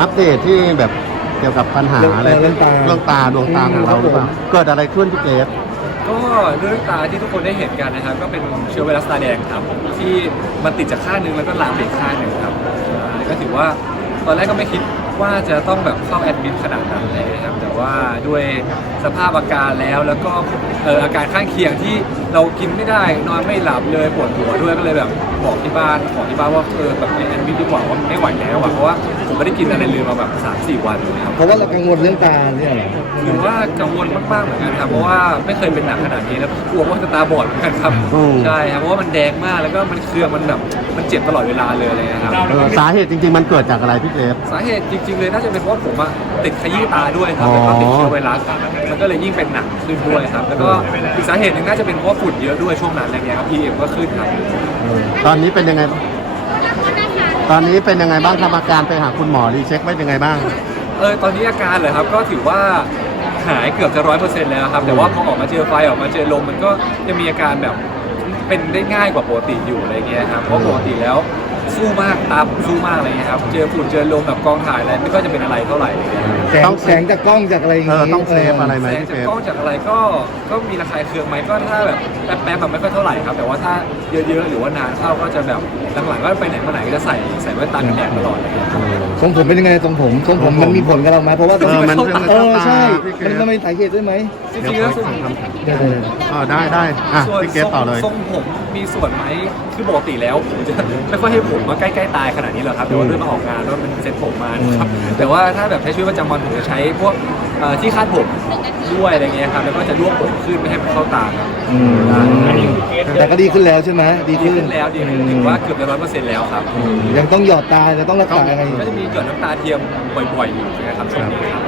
อัปเดตที่แบบเกี่ยวกับปัญหาเรื่องอะไรเรื่องตาเรื่องตาดวงตาของเราหรือเปล่าเกิดอะไรขึ้นพี่เกดก็เรื่องตาที่ทุกคนได้เห็นกันนะครับ ก็เป็นเชื้อไวรัสตาแดงครับที่มันติดจากข้างหนึงแล้วก็ลามไปอีกข้างหนึ่งครับอ่าก็ถือว่าตอนแรกก็ไม่คิด ว่าจะต้องแบบเข้าแอดมิดขนาดนั้นเลยนะครับ แต่ว่าด้วยสภาพอาการแล้วแล้วก็เอออาการข้างเคียงที่เรากินไม่ได้นอนไม่หลับเลยปวดหัวด้วยก็เลยแบบบอกที่บ้านบอกที่บ้านว่าเออแบบแอดมิดดีกว่าว่าไม่ไหวแล้วอะเพราะว่าผมไม่ได้กินอะไรเลยมาแบบสามสี่วันเลยครับ เพราะว่าเรากังวลเรื่องตาเนี่ยเหรอ ถือว่ากังวลมากๆเหมือนกันครับเพราะว่าไม่เคยเป็นหนักขนาดนี้แล้วกลัวว่าจะตาบอดเหมือนกันครับอืม ใช่ครับเพราะว่ามันแดงมากแล้วก็มันเคืองมันแบบมันเจ็บตลอดเวลาเลยอะไรเงี้ยครับ เออสาเหตุจริง ๆ มันเกิดจากอะไรพี่เกดสาเหตุจริงๆเลยน่าจะเป็นเพราะว่าผมอะติดขยี้ตาด้วยครับแล้วก็ติดเชื้อไวรัสมันก็เลยยิ่งเป็นหนักขึ้นด้วยครับ แล้วก็อีกสาเหตุหนึ่งน่าจะเป็นเพราะว่าฝุ่นเยอะด้วยช่วงนั้นอะไรเงี้ยครับ PM ก็ขึ้นครับตอนนี้เป็นยังไง ตอนนี้เป็นยังไงบ้างครับอาการไปหาคุณหมอรีเช็คไว้เป็นยังไงบ้าง เออตอนนี้อาการเลยครับก็ถือว่าหายเกือบจะร้อยเปอร์เซ็นต์แล้วครับแต่ว่าพอออกมาเจอไฟออกมาเจอลมมันก็ยังมีอาการแบบเป็นได้ง่ายกว่าปกติอยู่อะไรเงี้ยครับเพราะปกติแล้ว สู้มากตาผมสู้มากอะไรเงี้ยครับเจอฝุ่นเจอลมแบบกองถ่ายอะไรไม่ก็จะเป็นอะไรเท่าไหร่อะไรเงี้ยครับแสงต้องแสงจากกล้องจากอะไรอย่างเองี้อต้องเซฟอะไรไหมแสงพี่จากเกดกล้องจากอะไรก็ก็มีระคายเคืองไหมก็ถ้าแบบแป๊บๆแบบไม่ค่อยเท่าไหร่ครับแต่ว่าถ้าเยอะๆหรือว่านานเข้าก็จะแบบหลังๆก็ไปไหนมาไหนก็จะใส่ใส่แว่นตากันแดดตลอดเลยครับ ทรงผมเป็นยังไงทรงผมทรงผมมันมีผลกับเราไหมเพราะว่าเออมันเออใช่พี่เกมันดมันมีสาเหตุด้วยไหมจริงๆแล้วส่วนเดี๋ยวเดี๋ยวเดี๋ยวเออได้ได้อะส่วนพี่เกดต่อเลย ทรงผมมีส่วนไหมคือปกติแล้วผมจะไม่ค่อยให้ผมมาใกล้ๆตายขนาดนี้หรอกครับแต่ว่าด้วยมาออกงานแล้วมันเซ็ตผมมานะครับแต่ว่าถ้าแบบใช้ชีวิตประจำวันผมจะใช้พวก เอ่อที่คาดผมด้วยอะไรเงี้ยครับแล้วก็จะรวบผมขึ้นไม่ให้มันเข้าตาครับอืมแต่ก็ดีขึ้นแล้วใช่ไหมดีดีขึ้นขึ้นแล้วดีขึ้นถือว่าเกือบจะร้อยเปอร์เซ็นต์แล้วครับอืมยังต้องหยอดตายังต้องรักษาอะไรอีก ก็จะมีหยดน้ำตาเทียมบ่อยๆอยู่นะครับช่วงนี้ครับ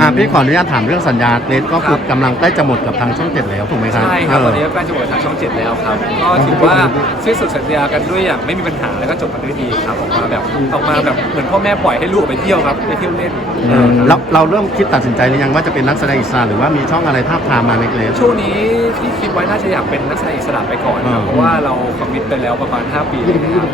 อะพี่ขออนุญาตถามเรื่องสัญญาเกรดก็คือกำลังใกล้จะหมดกับทางช่องเจ็ดแล้วถูกไหมครับใช่ครับเอตออนนี้ก็ใกล้จะหมดทางช่องเจ็ดแล้วครับ ก็ถือว่าสิ้นสุดสัญญากันด้วยอย่างไม่มีปัญหาแล้วก็จบกันด้วยดีครับออกมาแบบออกมาแบบเหมือนพ่อแม่ปล่อยให้ลูกไปเที่ยวครับไปเที่ยวเล่น เออเราเราเริ่มคิดตัดสินใจหรือยังว่าจะเป็นนักแสดงอิสระหรือว่ามีช่องอะไรท้าบทามมาในเกรดช่วงนี้ที่คิดไว้น่าจะอยากเป็นนักแสดงอิสระไปก่อนครับอ่า เพราะว่าเราคอมมิตไปแล้วประมาณ 5 ปีเลยนะครับ